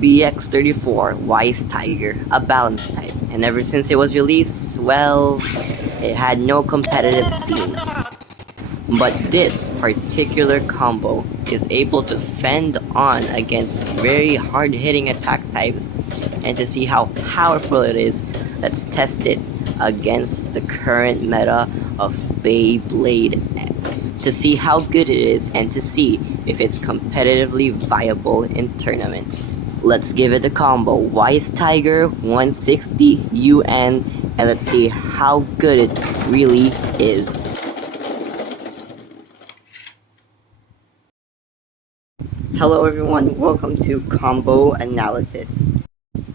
BX34 Weiss Tiger, a balance type, and ever since it was released, well, it had no competitive scene. But this particular combo is able to fend on against very hard-hitting attack types, and to see how powerful it is, let's test it against the current meta of Beyblade X to see how good it is and to see if it's competitively viable in tournaments. Let's give it a combo Weiss Tiger 160 UN and let's see how good it really is. Hello everyone, welcome to Combo Analysis,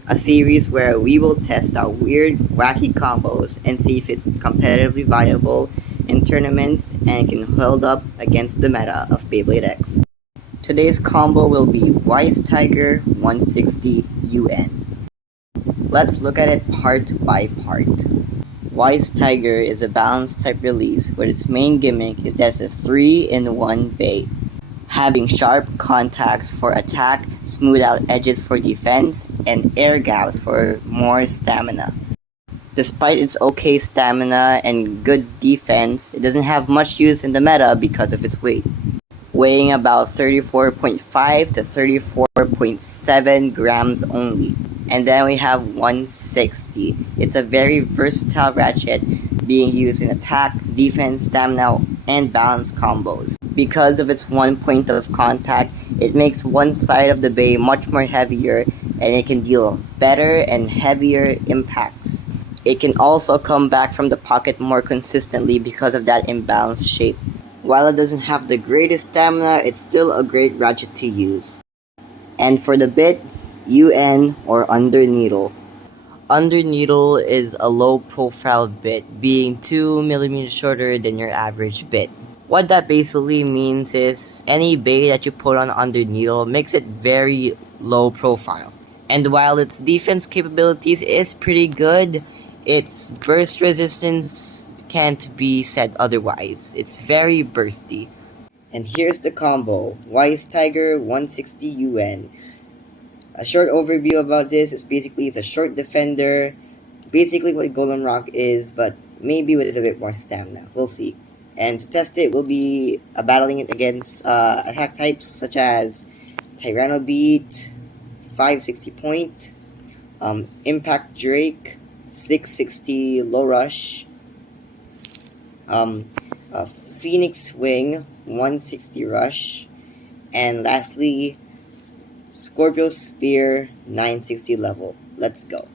a series where we will test out weird, wacky combos and see if it's competitively viable in tournaments and can hold up against the meta of Beyblade X. Today's combo will be Weiss Tiger 160 UN. Let's look at it part by part. Weiss Tiger is a balance type release where its main gimmick is that it's a 3-in-1 bay, having sharp contacts for attack, smooth out edges for defense, and air gaps for more stamina. Despite its okay stamina and good defense, it doesn't have much use in the meta because of its weight, weighing about 34.5 to 34.7 grams only. And then we have 160. It's a very versatile Ratchet, being used in attack, defense, stamina, and balance combos. Because of its one point of contact, it makes one side of the bay much more heavier, and it can deal better and heavier impacts. It can also come back from the pocket more consistently because of that imbalanced shape. While it doesn't have the greatest stamina, it's still a great Ratchet to use. And for the bit, UN or under needle. Under needle is a low profile bit, being 2mm shorter than your average bit. What that basically means is any bay that you put on under needle makes it very low profile. And while its defense capabilities is pretty good, its burst resistance can't be said otherwise. It's very bursty. And here's the combo, Weiss Tiger 160 UN. A short overview about this is basically it's a short defender, basically what Golem Rock is, but maybe with a bit more stamina. We'll see. And to test it, we'll be battling it against attack types such as Tyranno Beat, 560 Point, Impact Drake, 660 Low Rush, Phoenix Wing, 160 Rush, and lastly, Scorpio Spear, 960 level. Let's go.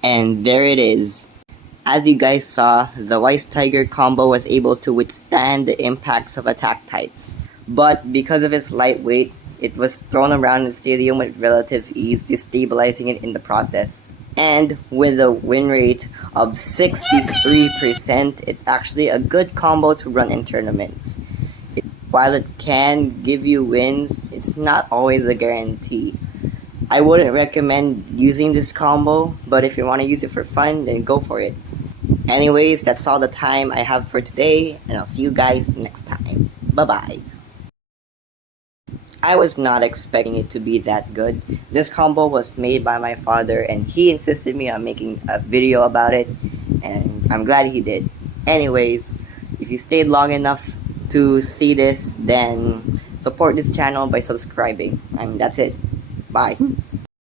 And there it is. As you guys saw, the Weiss Tiger combo was able to withstand the impacts of attack types. But because of its light weight, it was thrown around the stadium with relative ease, destabilizing it in the process. And with a win rate of 63%, it's actually a good combo to run in tournaments. While it can give you wins, it's not always a guarantee. I wouldn't recommend using this combo, but if you want to use it for fun, then go for it. Anyways, that's all the time I have for today, and I'll see you guys next time. Bye-bye. I was not expecting it to be that good. This combo was made by my father, and he insisted me on making a video about it, and I'm glad he did. Anyways, if you stayed long enough to see this, then support this channel by subscribing. And that's it. Bye.